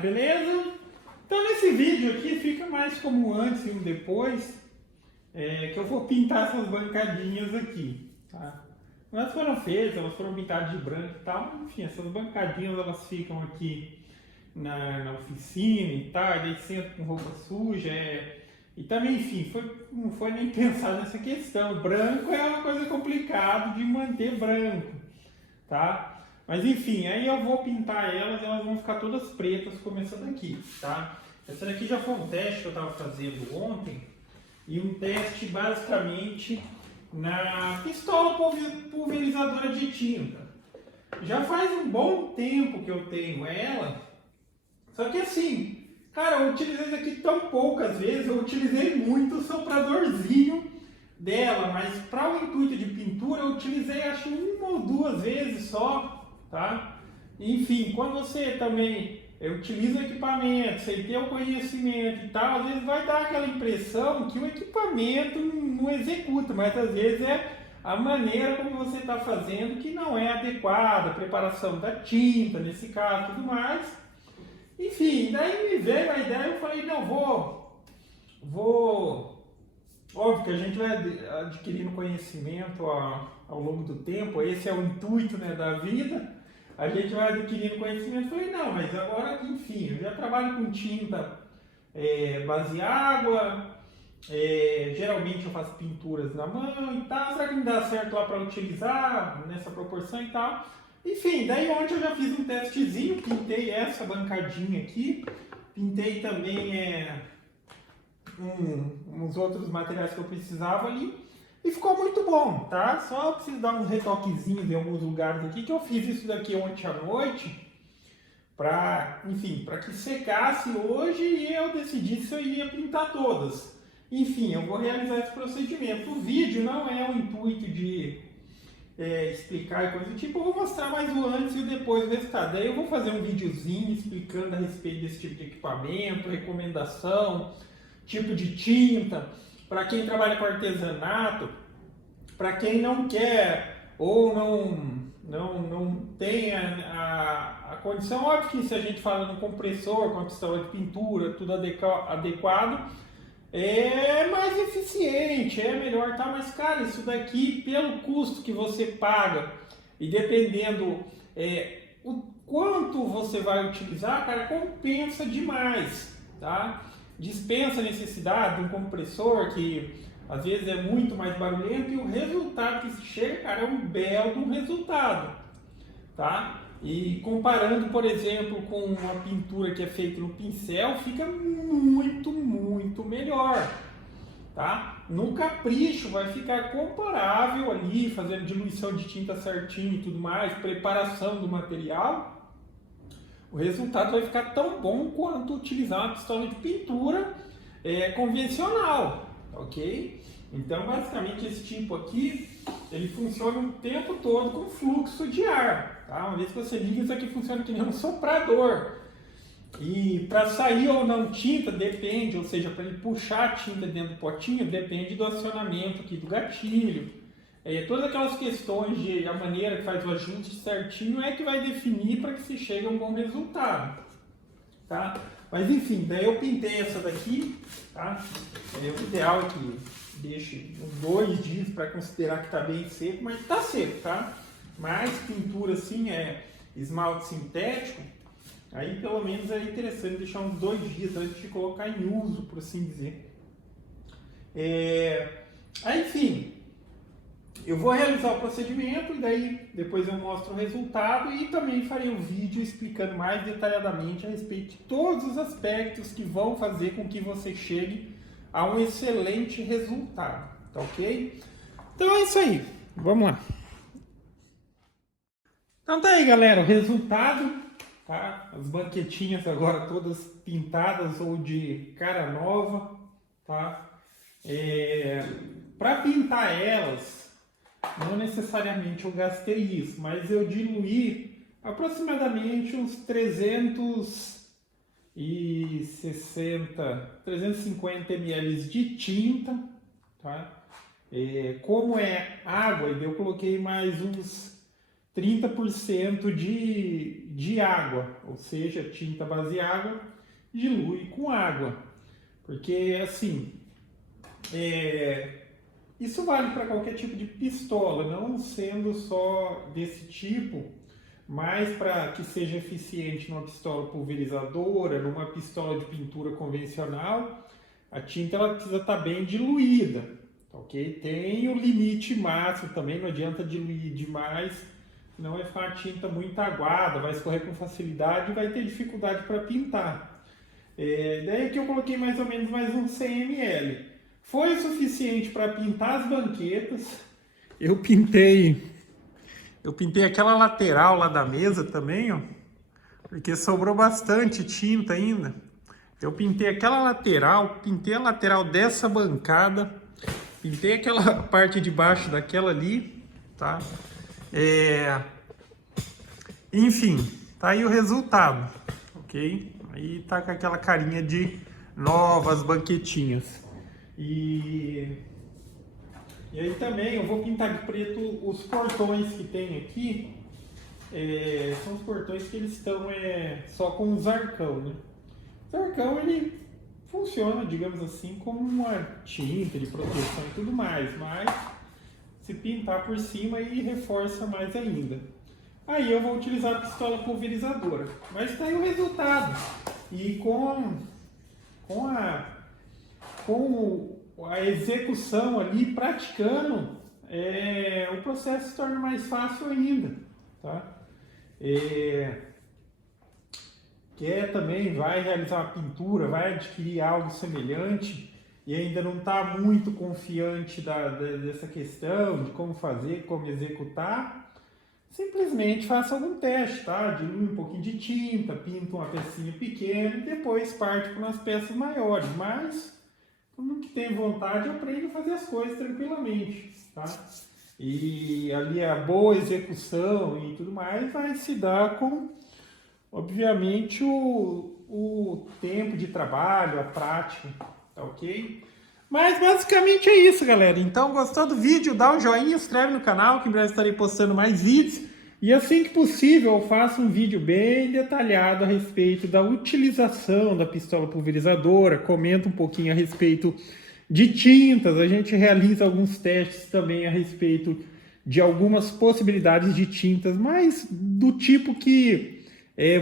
beleza? Então nesse vídeo aqui fica mais como um antes e um depois, que eu vou pintar essas bancadinhas aqui, tá? Elas foram feitas, elas foram pintadas de branco e tal, mas enfim, essas bancadinhas elas ficam aqui na oficina e tal, daí sento com roupa suja, e também, enfim, não foi nem pensado nessa questão. Branco é uma coisa complicada de manter branco, tá? Mas enfim, aí eu vou pintar elas vão ficar todas pretas como essa daqui, tá? Essa daqui já foi um teste que eu estava fazendo ontem, e um teste basicamente na pistola pulverizadora de tinta. Já faz um bom tempo que eu tenho ela, só que assim, cara, eu utilizei isso aqui tão poucas vezes, eu utilizei muito o sopradorzinho dela, mas para o intuito de pintura eu utilizei acho uma ou duas vezes só, tá? Enfim, quando você também utiliza o equipamento, sem ter o conhecimento e tal, às vezes vai dar aquela impressão que o equipamento não executa, mas às vezes é a maneira como você está fazendo que não é adequada, a preparação da tinta, nesse caso, tudo mais. Enfim, daí me veio a ideia, eu falei, não, óbvio que a gente vai adquirindo conhecimento ao longo do tempo, esse é o intuito, né, da vida, a gente vai adquirindo conhecimento. Falei, não, mas agora, enfim, eu já trabalho com tinta base água, geralmente eu faço pinturas na mão e tal, será que me dá certo lá para utilizar nessa proporção e tal? Enfim, daí ontem eu já fiz um testezinho, pintei essa bancadinha aqui, pintei também uns outros materiais que eu precisava ali, e ficou muito bom, tá? Só preciso dar uns retoquezinhos em alguns lugares aqui, que eu fiz isso daqui ontem à noite, enfim, para que secasse hoje e eu decidisse se eu iria pintar todas. Enfim, eu vou realizar esse procedimento. O vídeo não é o intuito de explicar e coisa do tipo, eu vou mostrar mais o antes e o depois do resultado. Daí eu vou fazer um videozinho explicando a respeito desse tipo de equipamento, recomendação, tipo de tinta, para quem trabalha com artesanato, para quem não quer ou não tem a condição. Óbvio que se a gente fala no compressor, com a pistola de pintura, tudo adequado, é mais eficiente, é melhor, tá? Mas cara, isso daqui, pelo custo que você paga e dependendo o quanto você vai utilizar, cara, compensa demais, tá? Dispensa a necessidade de um compressor que às vezes é muito mais barulhento, e o resultado que se chega, cara, é um belo resultado, tá? E comparando, por exemplo, com uma pintura que é feita no pincel, fica muito, muito melhor, tá? No capricho vai ficar comparável ali, fazendo diluição de tinta certinho e tudo mais, preparação do material, o resultado vai ficar tão bom quanto utilizar uma pistola de pintura convencional, ok? Então, basicamente, esse tipo aqui, ele funciona o tempo todo com fluxo de ar, tá? Uma vez que você liga, isso aqui funciona que nem um soprador. E para sair ou não tinta, depende, ou seja, para ele puxar a tinta dentro do potinho, depende do acionamento aqui do gatilho. Todas aquelas questões de a maneira que faz o ajuste certinho é que vai definir para que se chegue a um bom resultado, tá? Mas enfim, daí eu pintei essa daqui, tá? O ideal é que deixe uns 2 dias para considerar que está bem seco, mas está seco, tá? Mas pintura assim, esmalte sintético, aí pelo menos é interessante deixar uns 2 dias antes de colocar em uso, por assim dizer. Aí, enfim, eu vou realizar o procedimento e daí depois eu mostro o resultado, e também farei um vídeo explicando mais detalhadamente a respeito de todos os aspectos que vão fazer com que você chegue a um excelente resultado, tá ok? Então é isso aí, vamos lá. Então tá aí, galera, o resultado, tá? As banquetinhas agora todas pintadas ou de cara nova, tá? Para pintar elas, não necessariamente eu gastei isso, mas eu diluí aproximadamente uns 350 ml de tinta, tá? Como é água, eu coloquei mais uns 30% de água, ou seja, tinta base de água dilui com água, porque assim, isso vale para qualquer tipo de pistola, não sendo só desse tipo, mas para que seja eficiente numa pistola pulverizadora, numa pistola de pintura convencional, a tinta ela precisa estar bem diluída, ok? Tem o limite máximo também, não adianta diluir demais, senão vai ficar uma tinta muito aguada, vai escorrer com facilidade e vai ter dificuldade para pintar. Daí aqui eu coloquei mais ou menos mais uns 100 ml. Foi o suficiente para pintar as banquetas. Eu pintei aquela lateral lá da mesa também, ó, porque sobrou bastante tinta ainda. Eu pintei aquela lateral, pintei a lateral dessa bancada, pintei aquela parte de baixo daquela ali, tá? Enfim, tá aí o resultado, ok? Aí tá com aquela carinha de novas banquetinhas. E aí também eu vou pintar de preto os portões que tem aqui. São os portões que eles estão só com os arcão, né? O arcão ele funciona, digamos assim, como uma tinta de proteção e tudo mais, mas se pintar por cima aí reforça mais ainda. Aí eu vou utilizar a pistola pulverizadora, mas tá aí o resultado. E com a execução ali, praticando, o processo se torna mais fácil ainda, tá? Quer também, vai realizar uma pintura, vai adquirir algo semelhante e ainda não está muito confiante dessa questão, de como fazer, como executar, simplesmente faça algum teste, tá? Dilui um pouquinho de tinta, pinta uma pecinha pequena e depois parte para umas peças maiores. Mas, todo mundo que tem vontade aprende a fazer as coisas tranquilamente, tá? E ali a boa execução e tudo mais vai se dar com, obviamente, o tempo de trabalho, a prática, tá ok? Mas basicamente é isso, galera. Então, gostou do vídeo? Dá um joinha, inscreve no canal, que em breve estarei postando mais vídeos. E assim que possível, eu faço um vídeo bem detalhado a respeito da utilização da pistola pulverizadora, comento um pouquinho a respeito de tintas, a gente realiza alguns testes também a respeito de algumas possibilidades de tintas, mas do tipo que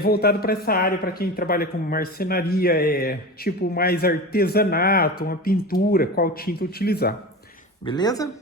voltado para essa área, para quem trabalha com marcenaria, tipo mais artesanato, uma pintura, qual tinta utilizar. Beleza?